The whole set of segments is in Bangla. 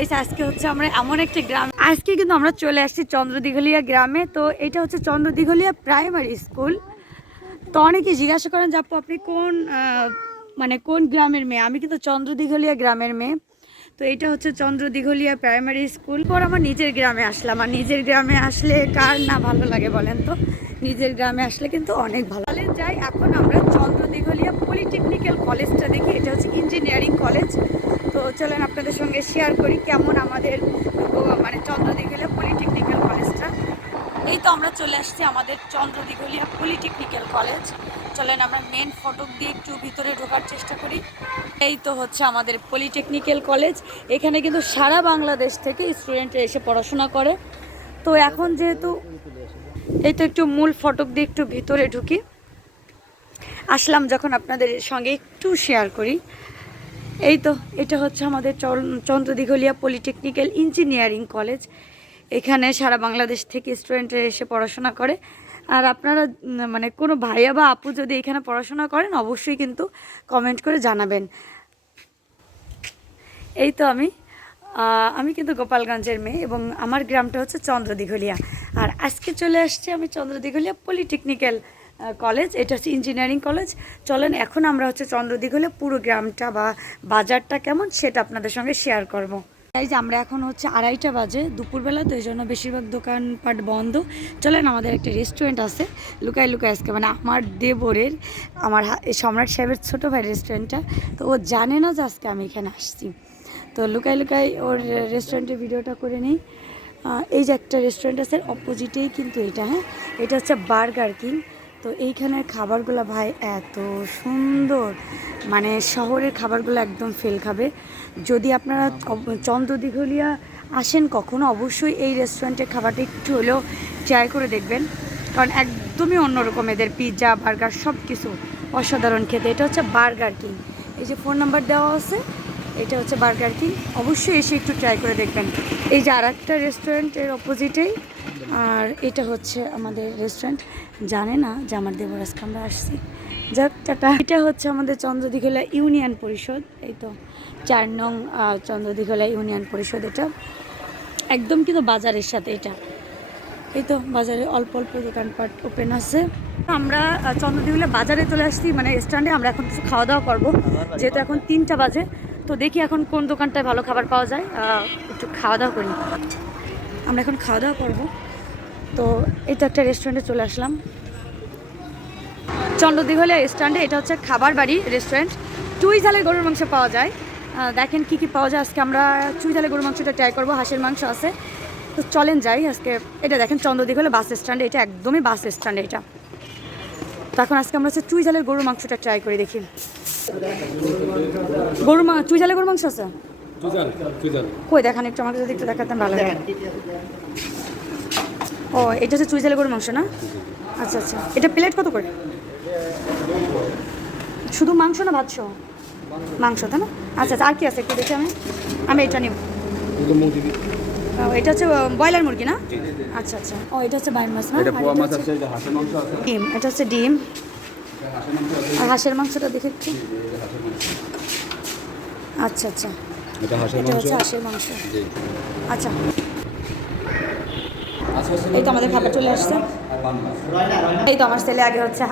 গাইস আজকে হচ্ছে আমরা এমন একটা গ্রাম, আজকে কিন্তু আমরা চলে আসছি চন্দ্রদিঘলিয়া গ্রামে। তো এটা হচ্ছে চন্দ্রদিঘলিয়া প্রাইমারি স্কুল। তো অনেকে জিজ্ঞাসা করেন যে আপু আপনি কোন মানে কোন গ্রামের মেয়ে। আমি কিন্তু চন্দ্রদিঘলিয়া গ্রামের মেয়ে। তো এটা হচ্ছে চন্দ্রদিঘলিয়া প্রাইমারি স্কুল। পর আমার নিজের গ্রামে আসলাম, আর নিজের গ্রামে আসলে কার না ভালো লাগে বলেন তো। নিজের গ্রামে আসলে কিন্তু অনেক ভালো লাগে। যাই এখন আমরা চন্দ্রদিঘলিয়া পলিটেকনিক্যাল কলেজটা দেখি। এটা হচ্ছে ইঞ্জিনিয়ারিং কলেজ। তো চলেন আপনাদের সঙ্গে শেয়ার করি কেমন আমাদের মানে চন্দ্রদিঘলিয়া পলিটেকনিক্যাল কলেজটা। এই তো আমরা চলে আসছি আমাদের চন্দ্রদিঘলিয়া পলিটেকনিক্যাল কলেজ। চলেন আমরা মেন ফটক দিয়ে একটু ভিতরে ঢোকার চেষ্টা করি। এই তো হচ্ছে আমাদের পলিটেকনিক্যাল কলেজ। এখানে কিন্তু সারা বাংলাদেশ থেকে স্টুডেন্টরা এসে পড়াশোনা করে। তো এখন যেহেতু এই তো একটু মূল ফটক দিয়ে একটু ভিতরে ঢুকি, আসলাম যখন আপনাদের সঙ্গে একটু শেয়ার করি। এই তো এটা হচ্ছে আমাদের চন্দ্রদিঘলিয়া পলিটেকনিক্যাল ইঞ্জিনিয়ারিং কলেজ। এখানে সারা বাংলাদেশ থেকে স্টুডেন্টরা এসে পড়াশোনা করে। আর আপনারা মানে কোনো ভাইয়া বা আপু যদি এখানে পড়াশোনা করেন অবশ্যই কিন্তু কমেন্ট করে জানাবেন। এই তো আমি কিন্তু গোপালগঞ্জের মেয়ে এবং আমার গ্রামটা হচ্ছে চন্দ্রদিঘলিয়া। আর আজকে চলে আসছি আমি চন্দ্রদিঘলিয়া পলিটেকনিক্যাল কলেজ। এটা হচ্ছে ইঞ্জিনিয়ারিং কলেজ। চলেন এখন আমরা হচ্ছে চন্দ্রদিঘলিয়া পুরো গ্রামটা বা বাজারটা কেমন সেটা আপনাদের সঙ্গে শেয়ার করব। তাই যে আমরা এখন হচ্ছে 2:30 বাজে দুপুরবেলা, তো এই জন্য বেশিরভাগ দোকানপাট বন্ধ। চলেন আমাদের একটা রেস্টুরেন্ট আছে লুকাই লুকাই আজকে, মানে আমার দেবরের আমার সম্রাট সাহেবের ছোটো ভাই রেস্টুরেন্টটা। তো ও জানে না যে আজকে আমি এখানে আসছি। তো লুকাই লুকাই ওর রেস্টুরেন্টের ভিডিওটা করে নিই। এই যে একটা রেস্টুরেন্ট আছে অপোজিটেই কিন্তু এটা, হ্যাঁ এটা হচ্ছে বার্গার কিং। তো এইখানের খাবারগুলো ভাই এত সুন্দর, মানে শহরের খাবারগুলো একদম ফেল খাবে। যদি আপনারা চন্দ্রদিঘলিয়া আসেন কখনো অবশ্যই এই রেস্টুরেন্টের খাবারটা একটু হলেও ট্রাই করে দেখবেন, কারণ একদমই অন্যরকম। এদের পিৎজা বার্গার সব কিছু অসাধারণ খেতে। এটা হচ্ছে বার্গার কিং, এই যে ফোন নাম্বার দেওয়া আছে, এটা হচ্ছে বার্গার কিং। অবশ্যই এসে একটু ট্রাই করে দেখবেন। এই যে আর একটা রেস্টুরেন্টের অপোজিটেই, আর এটা হচ্ছে আমাদের রেস্টুরেন্ট। জানে না যে আমার দেবর আজকে আমরা আসছি। যাক টাটা। এটা হচ্ছে আমাদের চন্দ্রদিঘলিয়া ইউনিয়ন পরিষদ। এই তো 4 নং চন্দ্রদিঘলিয়া ইউনিয়ন পরিষদ। এটা একদম কিন্তু বাজারের সাথে এটা। এই তো বাজারে অল্প অল্প দোকানপাট ওপেন আছে। আমরা চন্দ্রদিঘলিয়া বাজারে চলে আসছি, মানে স্ট্যান্ডে। আমরা এখন কিছু খাওয়া দাওয়া করবো যেহেতু এখন 3টা বাজে। তো দেখি এখন কোন দোকানটায় ভালো খাবার পাওয়া যায়, একটু খাওয়া দাওয়া করি। আমরা এখন খাওয়া দাওয়া করবো। তো এই তো একটা রেস্টুরেন্টে চলে আসলাম চন্দ্রদিঘলিয়া স্ট্যান্ডে। এটা হচ্ছে খাবার বাড়ি রেস্টুরেন্ট। চুই ঝালের গরুর মাংস পাওয়া যায়। দেখেন কি কি পাওয়া যায়। আজকে আমরা চুই ঝালের গরুর মাংসটা ট্রাই করবো, হাঁসের মাংস আছে। তো চলেন যাই আজকে। এটা দেখেন চন্দ্রদিঘলিয়া বাস স্ট্যান্ডে, এটা একদমই বাস স্ট্যান্ডে এটা। তো এখন আজকে আমরা হচ্ছে চুই ঝালের গরুর মাংসটা ট্রাই করে দেখি। চুই ঝালের গরুর মাংস আছে কই দেখান একটু, আমাকে যদি একটু দেখাতেন ভালো লাগে। ও এটা হচ্ছে চুই ঝালের গরুর মাংস না? আচ্ছা আচ্ছা, এটা প্লেট কত করে? শুধু মাংস না ভাত সহ? মাংস তাই না? আচ্ছা আচ্ছা, আর কি আছে একটু দেখি। আমি এটা নিব। এটা হচ্ছে ব্রয়লার মুরগি না? আচ্ছা আচ্ছা। ও এটা হচ্ছে বাইম মাছ না? ডিম, এটা হচ্ছে ডিম। আর হাঁসের মাংসটা দেখে একটু। আচ্ছা আচ্ছা, এটা হচ্ছে হাঁসের মাংস। আচ্ছা এই তো আমাদের খাবার চলে আসছে। এই তো আমার ছেলে আগে হচ্ছে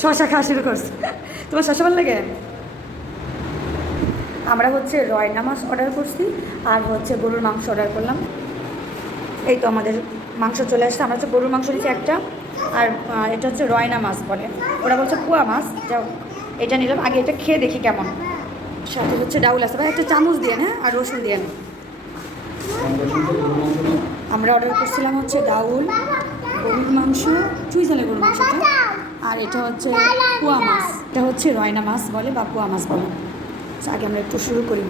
শশা খাওয়া শুরু করছে। তোমার শশা ভালো লাগে? আমরা হচ্ছে রয়না মাছ অর্ডার করছি আর হচ্ছে গরুর মাংস অর্ডার করলাম। এই তো আমাদের মাংস চলে আসছে। আমরা হচ্ছে গরুর মাংস নিচ্ছি একটা, আর এটা হচ্ছে রয়না মাছ বলে, ওরা বলছে পোয়া মাছ। যাও এটা নিলাম, আগে এটা খেয়ে দেখি কেমন। সাথে হচ্ছে ডাউল আছে ভাই, একটা চামচ দিয়ে হ্যাঁ, আর রসুন দিয়ে। আমরা অর্ডার করছিলাম হচ্ছে ডাউল, গরুর মাংস, চুই ঝালের গরুর মাংসটা, আর এটা হচ্ছে পোয়া মাছ। এটা হচ্ছে রয়না মাছ বলে বা পোয়া মাছ বলে। আগে আমরা একটু শুরু করি।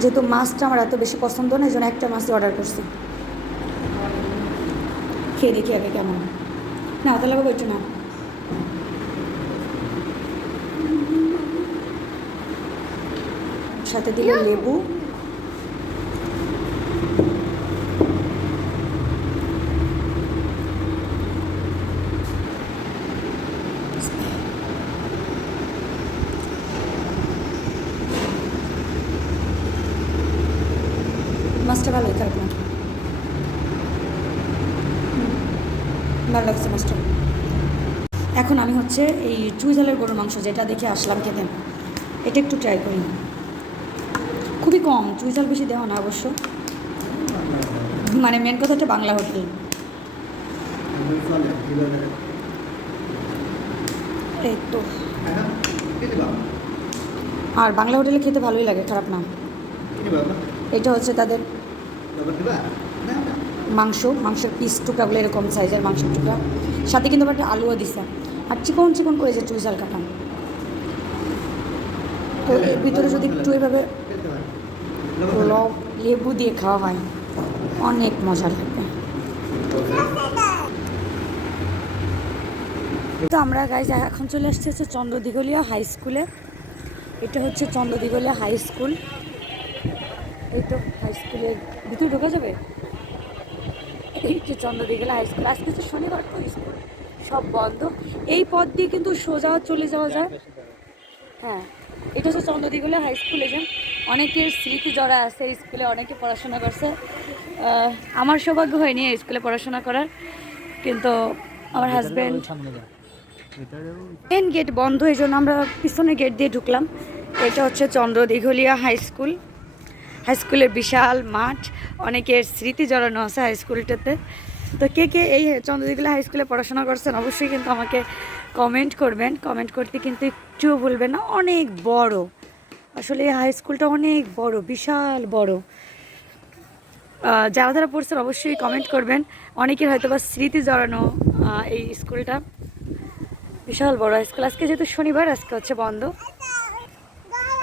যেহেতু মাছটা আমার এত বেশি পছন্দ না, এই জন্য একটা মাছই অর্ডার করছি। খেয়ে দেখি আগে কেমন। না তাহলে বাবা একটু না। সাথে দিলে লেবু, মাছটা ভালোই, খারাপ না, ভালো লাগছে মাছটা। এখন আমি হচ্ছে এই চুইঝালের গরুর মাংস যেটা দেখে আসলাম খেতে, এটা একটু ট্রাই করি। খুবই কম, চুইঝাল বেশি দেওয়া না অবশ্য, মানে মেন কথা হচ্ছে বাংলা হোটেল। এই তো, আর বাংলা হোটেলে খেতে ভালোই লাগে, খারাপ না। এটা হচ্ছে তাদের মাংসের পিস টুকরাগুলো এরকম সাইজের মাংসের টুকরা, সাথে কিন্তু একটা আলুও দিছে, আর চিকন চিকন করে যে চুইঝাল কাটা। তো এর ভিতরে যদি একটু এভাবে লেবু দিয়ে খাওয়া হয় অনেক মজা লাগবে। তো আমরা গাইজ এখন চলে আসছি হচ্ছে চন্দ্রদিঘলিয়া হাই স্কুলে। এটা হচ্ছে চন্দ্রদিঘলিয়া হাই স্কুল। এই তো হাই স্কুলের ভিতরে ঢোকা যাবে। এই যে চন্দ্রদিঘলিয়া হাই স্কুল, আজকে হচ্ছে শনিবার, তো স্কুল সব বন্ধ। এই পথ দিয়ে কিন্তু সোজা চলে যাওয়া যায়। হ্যাঁ, এটা হচ্ছে চন্দ্রদিঘলিয়া হাই স্কুলে, যে অনেকের স্মৃতি জড়া আছে এই স্কুলে, অনেকে পড়াশোনা করছে। আমার সৌভাগ্য হয়নি এই স্কুলে পড়াশোনা করার, কিন্তু আমার হাজব্যান্ড। মেন গেট বন্ধ, এই জন্য আমরা পিছনে গেট দিয়ে ঢুকলাম। এটা হচ্ছে চন্দ্রদিঘলিয়া হাই স্কুল। হাই স্কুলের বিশাল মাঠ, অনেকের স্মৃতি জড়ানো আছে হাই স্কুলটাতে। তো কে কে এই চন্দ্রদিঘলিয়া হাই স্কুলে পড়াশোনা করছেন অবশ্যই কিন্তু আমাকে কমেন্ট করবেন। কমেন্ট করতে কিন্তু একটুও ভুলবেন না। অনেক বড়, আসলে এই হাই স্কুলটা অনেক বড়, বিশাল বড়। যারা যারা পড়ছেন অবশ্যই কমেন্ট করবেন। অনেকের হয়তো বা স্মৃতি জড়ানো এই স্কুলটা, বিশাল বড় স্কুল। আজকে যেহেতু শনিবার, আজকে হচ্ছে বন্ধ।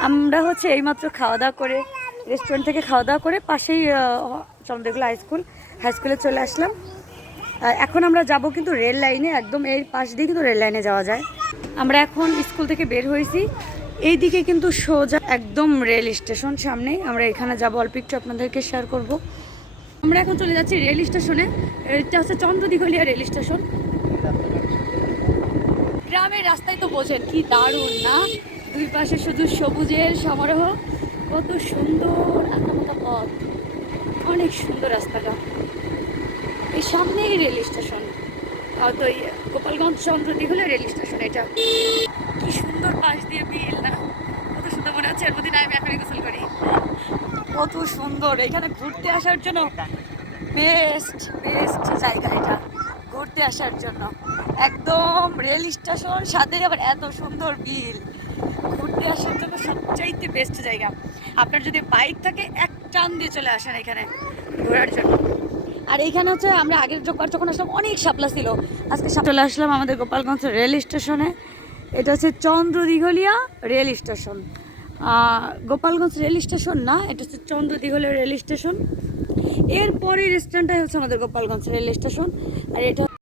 আমরা হচ্ছে এইমাত্র খাওয়া দাওয়া করে, রেস্টুরেন্ট থেকে খাওয়া দাওয়া করে পাশেই চন্দ্রদিঘলিয়া হাই স্কুলে চলে আসলাম। এখন আমরা যাব কিন্তু রেল লাইনে, একদম এর পাশ দিয়ে কিন্তু রেল লাইনে যাওয়া যায়। আমরা এখন স্কুল থেকে বের হয়েছি, এই দিকে কিন্তু সোজা একদম রেল স্টেশন সামনেই। আমরা এখানে যাব, অল্প একটু আপনাদেরকে শেয়ার করব। আমরা এখন চলে যাচ্ছি রেল স্টেশনে। এটা হচ্ছে চন্দ্রদিঘলিয়া রেল স্টেশন। গ্রামের রাস্তায় তো বোঝেন কি দারুণ না, দুই পাশে শুধু সবুজের সমারোহ, কত সুন্দর আঁকাবাঁকা পথ, অনেক সুন্দর রাস্তাটা। এই সামনেই রেল স্টেশন, তো গোপালগঞ্জ চন্দ্রদিঘলিয়া রেল স্টেশন। এটা কি সুন্দর, পাশ দিয়ে বিল না, কত সুন্দর মনে হচ্ছে এর মধ্যে আমি এখনই গোসল করি। কত সুন্দর, এখানে ঘুরতে আসার জন্য বেস্ট জায়গা এটা ঘুরতে আসার জন্য। একদম রেল স্টেশন, সাথে আবার এত সুন্দর বিল, ঘুরতে আসার জন্য সবচাইতে বেস্ট জায়গা। আপনার যদি বাইক থাকে এক টান দিয়ে চলে আসেন এখানে ঘোরার জন্য। আর এইখানে হচ্ছে আমরা আগের যখন আসলাম অনেক শাপলা ছিল, আজকে চলে আসলাম আমাদের গোপালগঞ্জ রেল স্টেশনে। এটা হচ্ছে Chandradighalia rail station, Gopalganj rail station না, এটা হচ্ছে চন্দ্রদিঘলিয়া রেল স্টেশন। এরপরের স্টেশনটাই হচ্ছে আমাদের গোপালগঞ্জ রেল স্টেশন। আর এটা